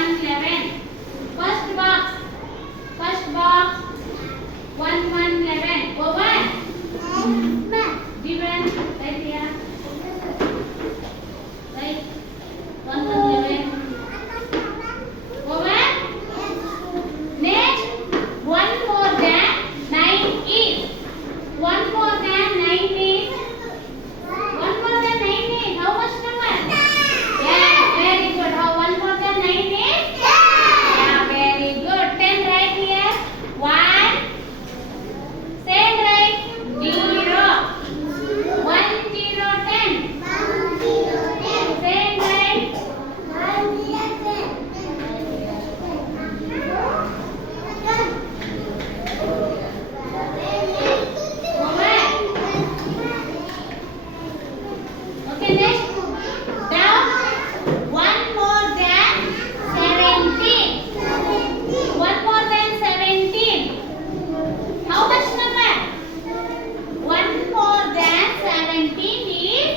1 11. First box. First box. 1 1 11. Over. Given. Right here. Right. 1 1 11. Over. Next. 1 more than 9 is. 1 more than 9 is. 1 more than 9 is. How much number? Yes, very good. How 1 more than 9 is? Yeah, very good. 10 right here. 1. Same right. 0. 1 0 10. Same right. Over. Okay, next. Down. 1 more than 17. 1 more than 17. How much number? 1 more than 17 is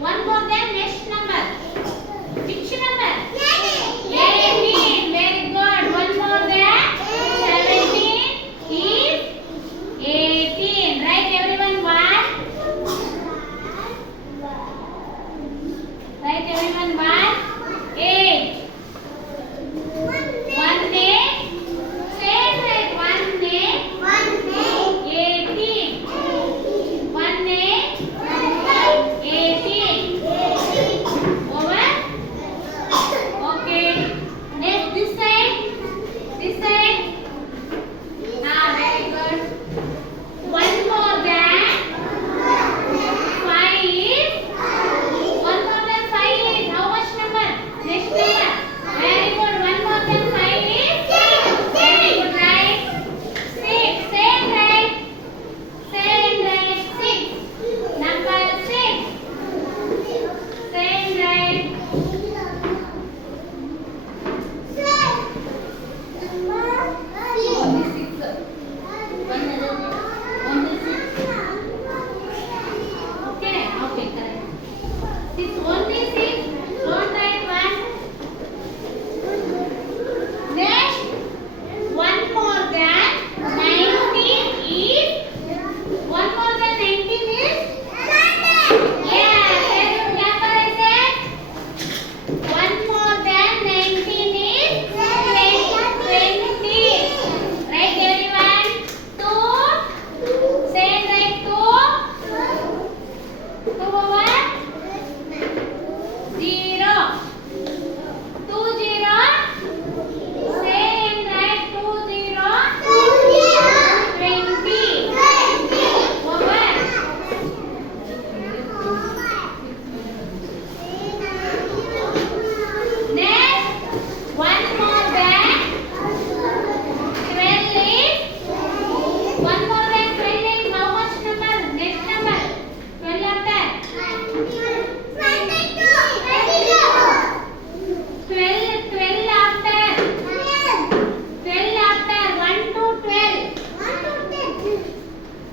1 more than next number. Which number? 18. Very good. 1 more than 17 is 18. Right, everyone? 1. Right, everyone? 1. 8. 1 8. Same right. 1 8. 18. 1 8. 18. Over. Okay. Next, this side. This side. Ah, very good. 1 more than 5 is. 1 more than 5 is. How much number? Next number. Very good. 1 more than 5 is. Very good. Right. 6. Same right. Same right. 6. Number 6. Same right. Only 6. Only 6. Okay. Okay, correct. 6. Only 6. Don't write 1. Next. 1 more than 19 is. 1 more than 19 is. Yeah, very good. Number I said. 1 more than 19 is 20. Right, everyone? 2. Same right. 2. 2 over. 0. 2 0. Same right. 2 0. 20. Over. Next. 1 more than 12 is. 1 more than 12 is. How much number? Next number. 12 after. 12 after. 12 after. 1 to 12.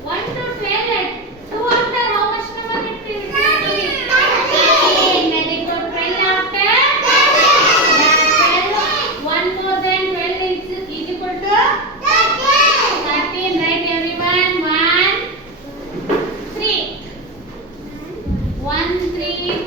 1 to 12. 2 after. How much number it is? 13. Very good. 12 after. Yeah, 12. 1 more than 12 is equal to 13. Right, everyone? 1 3. 1 3 is